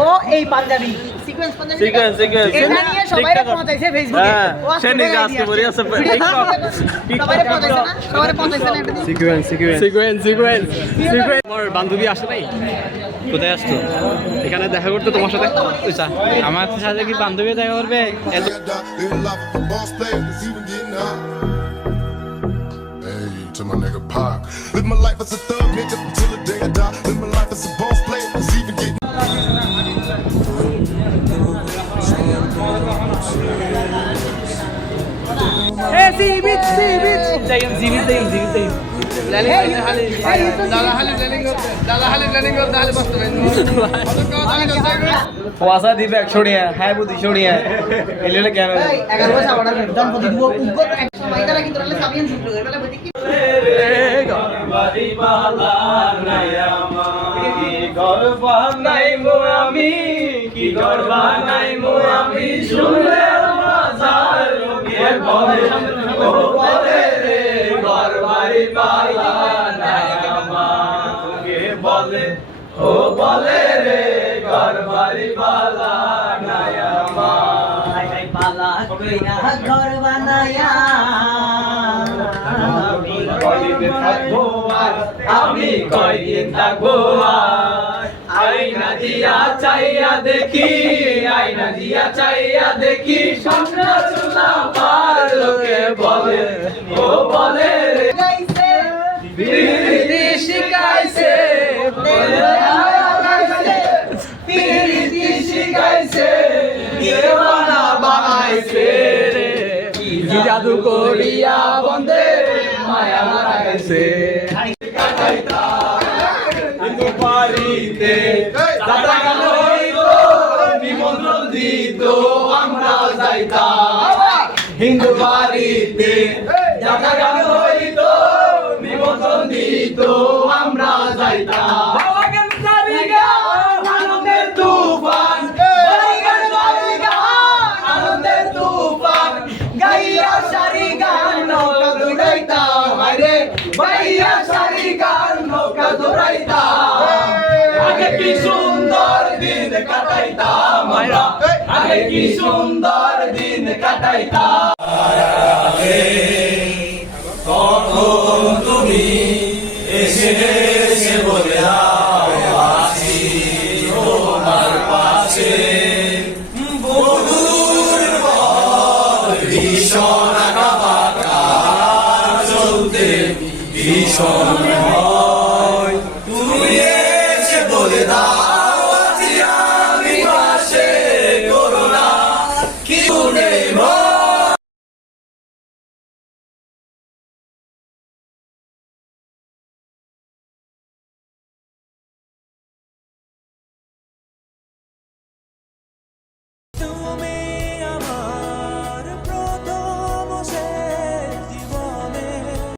ও এই পাঞ্জাবি সিকোয়েন্স পাঞ্জাবি এটা নিয়ে সবাইরে পৌঁছাইছে ফেসবুকে ও সবাইরে পৌঁছাইছে না সবাইরে পৌঁছাইছে না এটা সিকোয়েন্স আমার বান্ধবী আসে নাই? কোথায় আসতো? এখানে দেখা করতে তোমার সাথে? আমার সাথে কি বান্ধবী দেখা করবে? To my nigga Pac. Live my life as a thug nigga until the day I die. Live my life as a boss player, it's even getting. Hey, see beach. ওয়াসা দিবে 100 টাকা হ্যাঁ বুদ্ধি 100 টাকা এলে কেন 11 বছর আবার জন্মদিন দিব উগত এক সময় তারা কিন্তু রালে সাবিয়ান শুরু করে বলে বলি কি গরবারি বালা নাই আমি গরবা নাই মো আমি কি গরবা নাই মো আমি শুনলে মাজার লোকে বলে ও বলে রে গরবারি বালা নাই আমাকে বলে ও বলে রে গরবারি বালা নাই আমাকে পালা কইরা ঘর বানায়া আমি কয়দিন থাকবো আয়না দিয়া চাইয়া দেখি স্বপ্ন চুলা পার লোকে বলে ও বলে রে গাইছে বিরতি শিখাইছে বিরতি শিখাইছে দেওয়ানা বানাইছে রে কি জাদু করিয়া বন্দে মায়া লাগাইছে কাটাইতা কিন্তু বাড়িতে দাদা গান হইতো নিমন্ত্রণ দিত আমরা যাইতাম হিন্দু বাড়িতে দাদা গান হইতো নিমন্ত্রণ দিত আমরা যাইতাম আনন্দের তুফান আনন্দের তুফান গাইয়া সারি গান নৌকা দৌড়াইতাম আরে গাইয়া সারি গান নৌকা দৌড়াইতাম আগে কি সুন্দর দিন কাটাইতাম আমরা আগে কি সুন্দর দিন কাটাইতাম কখন তুমি এসে এসে বলে আসি তোমার পাশে বধুর ভীষণ আঁকা চলতে ভীষণ ভয় তুমি এসে বলে দাও